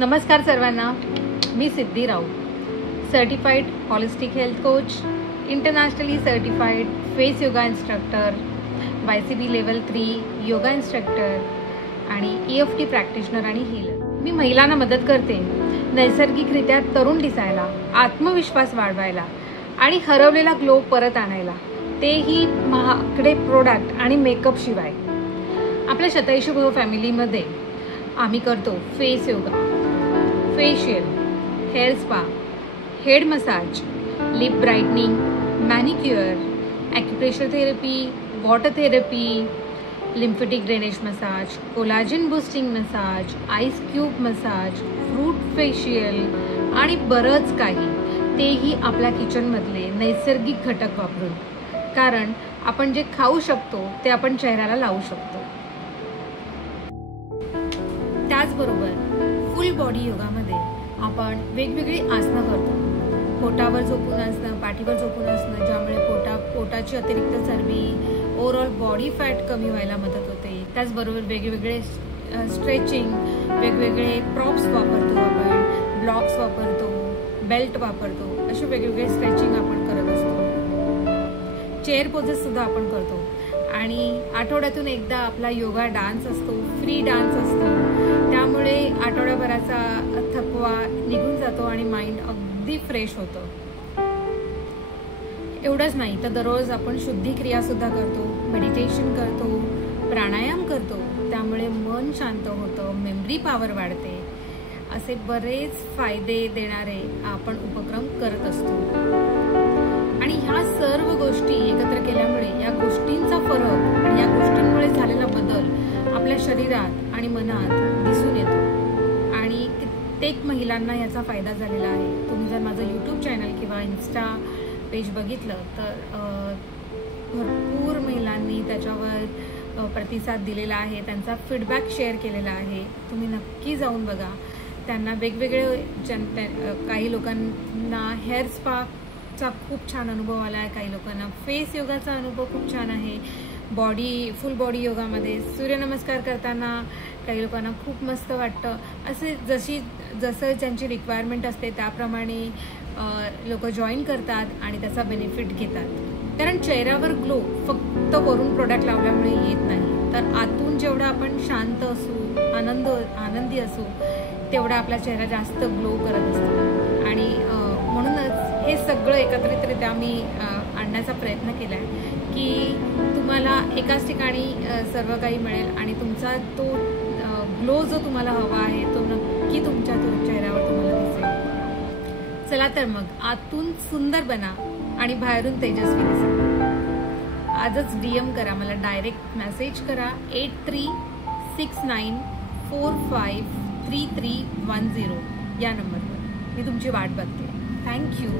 नमस्कार सर्वांना, मी Siddhi Raut, certified holistic health coach, internationally certified face yoga instructor, YCB level 3 yoga instructor आणि EFT practitioner आणि हीलर. मी महिलांना मदत करते नैसर्गिकरित्या तरुण दिसायला, आत्मविश्वास वाढवायला आणि हरवलेला ग्लो परत आणायला, तेही महागडे प्रोडक्ट आणि मेकअप शिवाय. आपल्या 27 भाऊ फॅमिलीमध्ये आम्ही करतो face yoga, facial, hair spa, head massage, lip brightening, manicure, acupressure therapy, water therapy, lymphatic drainage massage, collagen boosting massage, ice cube massage, fruit facial आणि बरंच काही, तेही आपल्या किचनमधले नैसर्गिक घटक वापरून. कारण आपण जे खाऊ शकतो ते आपण चेहऱ्याला लावू शकतो. त्याचबरोबर फुल बॉडी योगामध्ये आपण वेगवेगळी आसनं करतो. पोटावर झोपून असणं, पाठीवर झोपून असणं, ज्यामुळे पोटाची अतिरिक्त चरबी, ओव्हरऑल बॉडी फॅट कमी व्हायला मदत होते. त्याचबरोबर वेगवेगळे स्ट्रेचिंग, वेगवेगळे प्रॉप्स वापरतो आपण, ब्लॉक्स वापरतो, बेल्ट वापरतो, असे वेगवेगळे स्ट्रेचिंग आपण करत असतो. चेअर पोजेस सुद्धा आपण करतो आणि आठवड्यातून एकदा आपला योगा डान्स असतो, फ्री डान्स असतो. त्यामुळे आठवड्याभराचा थकवा निघून जातो आणि माइंड अगदी फ्रेश होतं. एवढंच नाही तर दररोज आपण शुद्धिक्रिया सुद्धा करतो, मेडिटेशन करतो, प्राणायाम करतो. त्यामुळे मन शांत होतं, मेमरी पॉवर वाढते. असे बरेच फायदे देणारे आपण उपक्रम करत असतो. आणि ह्या सर्व गोष्टी एकत्र केल्यामुळे या गोष्टींचा फरक आणि या गोष्टींमुळे झालेला बदल आपल्या शरीरात आणि मनात दिसून येतो आणि कित्येक महिलांना याचा फायदा झालेला आहे. तुम्ही जर माझं YouTube चॅनल किंवा इन्स्टा पेज बघितलं तर भरपूर महिलांनी त्याच्यावर प्रतिसाद दिलेला आहे, त्यांचा फीडबॅक शेअर केलेला आहे. तुम्ही नक्की जाऊन बघा. त्यांना वेगवेगळे काही लोकांना हेअर स्पाचा खूप छान अनुभव आला आहे, काही लोकांना फेस योगाचा अनुभव खूप छान आहे. फुल बॉडी योगामध्ये सूर्यनमस्कार करताना काही लोकांना खूप मस्त वाटतं. असे जसं ज्यांची रिक्वायरमेंट असते त्याप्रमाणे लोक जॉईन करतात आणि त्याचा बेनिफिट घेतात. कारण चेहऱ्यावर ग्लो फक्त वरून प्रोडक्ट लावल्यामुळे येत नाही, तर आतून जेवढं आपण शांत असू, आनंदी असू, तेवढा आपला चेहरा जास्त ग्लो करत असतो. आणि म्हणूनच हे सगळं एकत्रितरित्या मी आणण्याचा प्रयत्न केला आहे की तुम्हाला एकाच ठिकाणी सर्व काही मिळेल आणि तुमचा तो ग्लो जो तुम्हाला हवा आहे तो नक्की तुमच्या चेहऱ्यावर तुम्हाला दिसेल. चला तर मग आतून सुंदर बना आणि बाहेरून तेजस्वी दिसा. आजच DM करा, मला डायरेक्ट मेसेज करा 8369453310 या नंबरवर. मी तुमची वाट बघते. थँक्यू.